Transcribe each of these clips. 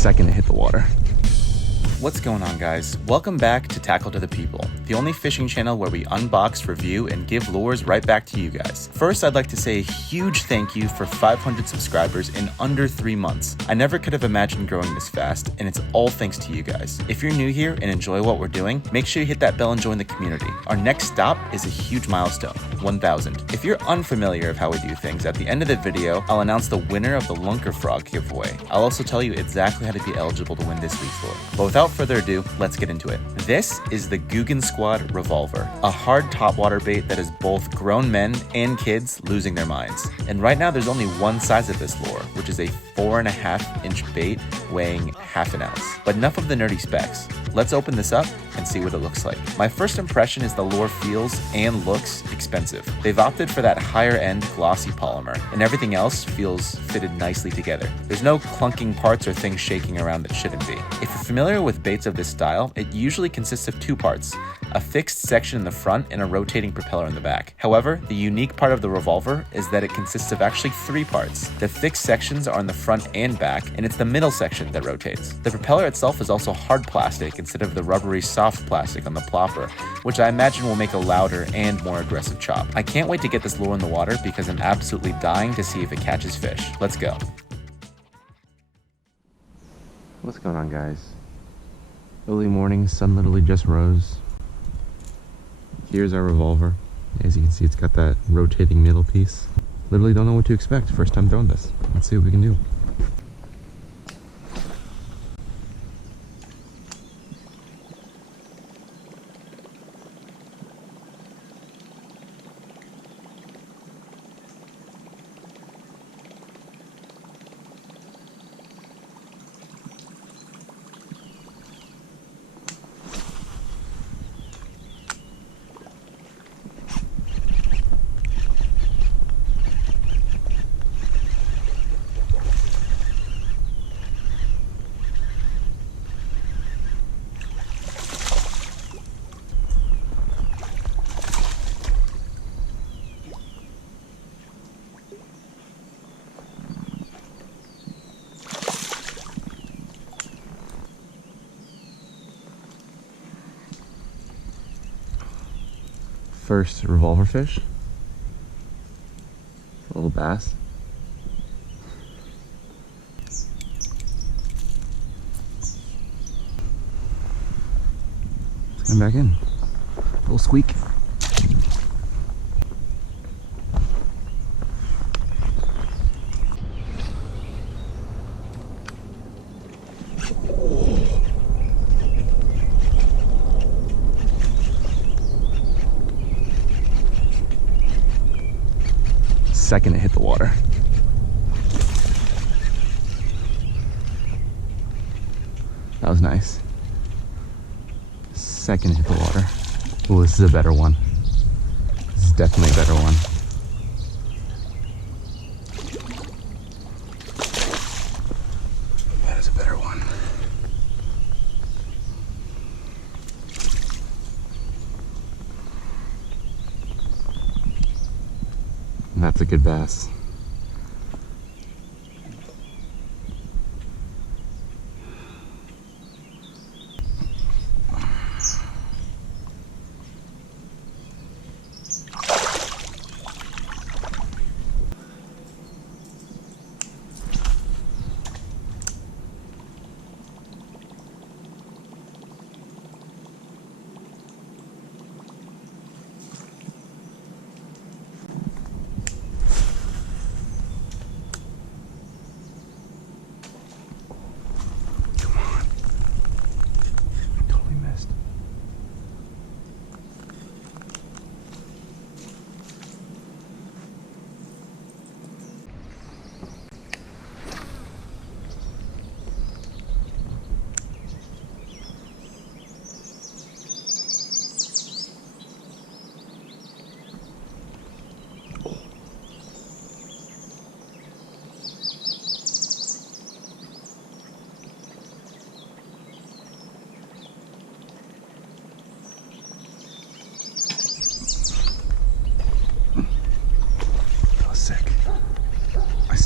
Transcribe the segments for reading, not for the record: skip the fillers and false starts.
second it hit the water. What's going on, guys? Welcome back to Tackle to the People, the only fishing channel where we unbox, review, and give lures right back to you guys. First, I'd like to say a huge thank you for 500 subscribers in under 3 months. I never could have imagined growing this fast, and it's all thanks to you guys. If you're new here and enjoy what we're doing, make sure you hit that bell and join the community. Our next stop is a huge milestone, 1,000. If you're unfamiliar of how we do things, at the end of the video, I'll announce the winner of the Lunker Frog giveaway. I'll also tell you exactly how to be eligible to win this week's lure. But without further ado, let's get into it. This is the Googan Revolver, a hard topwater bait that is both grown men and kids losing their minds. And right now there's only one size of this lure, which is a 4.5-inch bait weighing half an ounce. But enough of the nerdy specs. Let's open this up and see what it looks like. My first impression is the lure feels and looks expensive. They've opted for that higher end glossy polymer, and everything else feels fitted nicely together. There's no clunking parts or things shaking around that shouldn't be. If you're familiar with baits of this style, it usually consists of 2 parts, a fixed section in the front and a rotating propeller in the back. However, the unique part of the Revolver is that it consists of actually 3 parts. The fixed sections are in the front and back, and it's the middle section that rotates. The propeller itself is also hard plastic instead of the rubbery soft plastic on the Plopper, which I imagine will make a louder and more aggressive chop. I can't wait to get this lure in the water because I'm absolutely dying to see if it catches fish. Let's go. What's going on, guys? Early morning, sun literally just rose. Here's our Revolver. As you can see, it's got that rotating middle piece. Literally don't know what to expect. First time throwing this. Let's see what we can do. First Revolver fish, a little bass. Let's come back in, a little squeak. Second it hit the water. That was nice. Second it hit the water. Oh, this is a better one. This is definitely a better one. That is a better one. That's a good bass.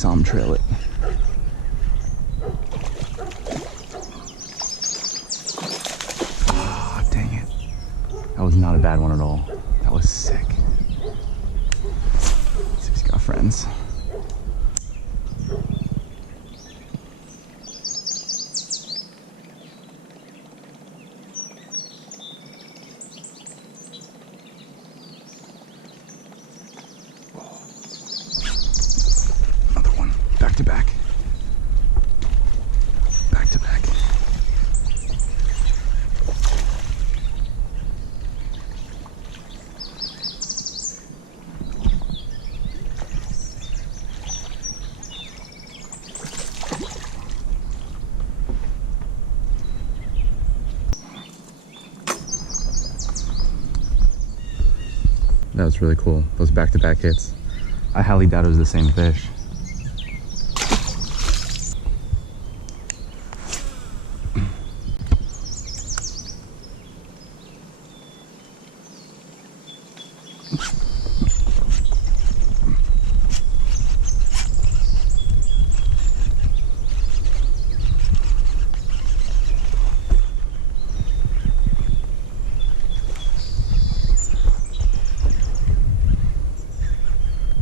saw him trail it. friends. Another one, back to back. Back to back. That was really cool, those back-to-back hits. I highly doubt it was the same fish.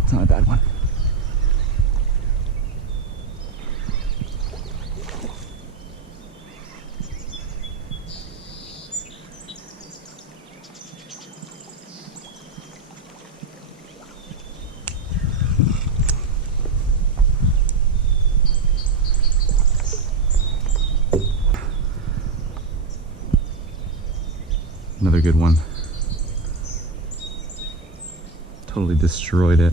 It's not a bad one. Another good one. Totally destroyed it.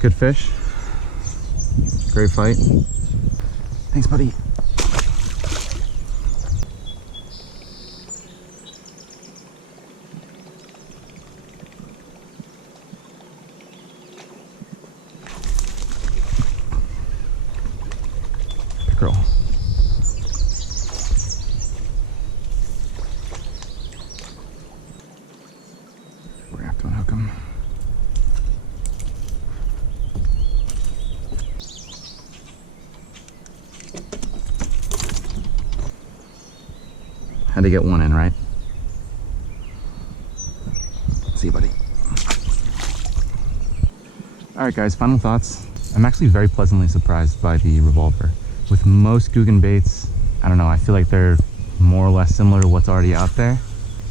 Good fish. Great fight. Thanks, buddy. Pickerel. We're gonna have to unhook him. Had to get one in, right? See you, buddy. All right, guys, final thoughts. I'm actually very pleasantly surprised by the Revolver. With most Googan baits, I don't know, I feel like they're more or less similar to what's already out there.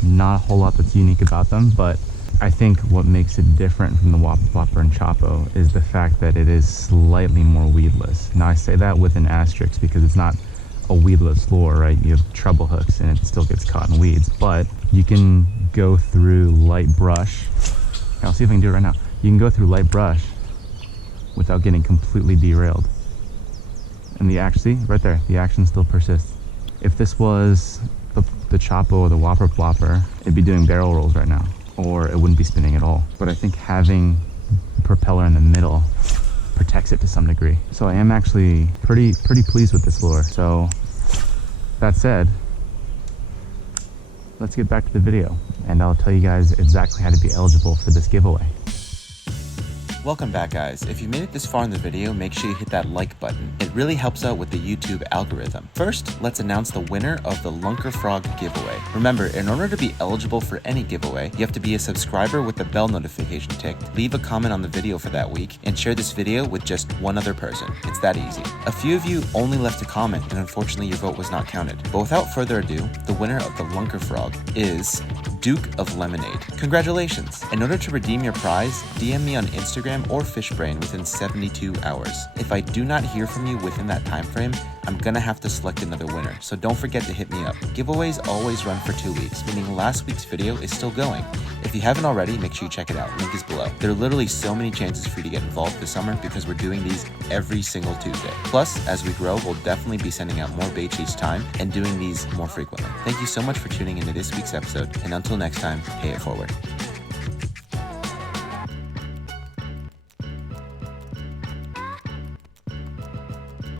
Not a whole lot that's unique about them, but I think what makes it different from the Whopper Plopper and Chapo is the fact that it is slightly more weedless. Now I say that with an asterisk because it's not a weedless lure, right? You have treble hooks and it still gets caught in weeds, but you can go through light brush. I'll see if I can do it right now. You can go through light brush without getting completely derailed. And the action, right there, the action still persists. If this was the Chapo or the Whopper Plopper, it'd be doing barrel rolls right now, or it wouldn't be spinning at all. But I think having the propeller in the middle protects it to some degree. So I am actually pretty pleased with this lure. So that said, let's get back to the video and I'll tell you guys exactly how to be eligible for this giveaway. Welcome back, guys. If you made it this far in the video, make sure you hit that like button. It really helps out with the YouTube algorithm. First, let's announce the winner of the Lunker Frog giveaway. Remember, in order to be eligible for any giveaway, you have to be a subscriber with the bell notification ticked, leave a comment on the video for that week, and share this video with just one other person. It's that easy. A few of you only left a comment, and unfortunately your vote was not counted. But without further ado, the winner of the Lunker Frog is Duke of Lemonade. Congratulations! In order to redeem your prize, DM me on Instagram or FISHBRAIN within 72 hours. If I do not hear from you within that time frame, I'm gonna have to select another winner, so don't forget to hit me up. Giveaways always run for 2 weeks, meaning last week's video is still going. If you haven't already, make sure you check it out. Link is below. There are literally so many chances for you to get involved this summer because we're doing these every single Tuesday. Plus, as we grow, we'll definitely be sending out more baits each time and doing these more frequently. Thank you so much for tuning into this week's episode, and until next time, pay it forward.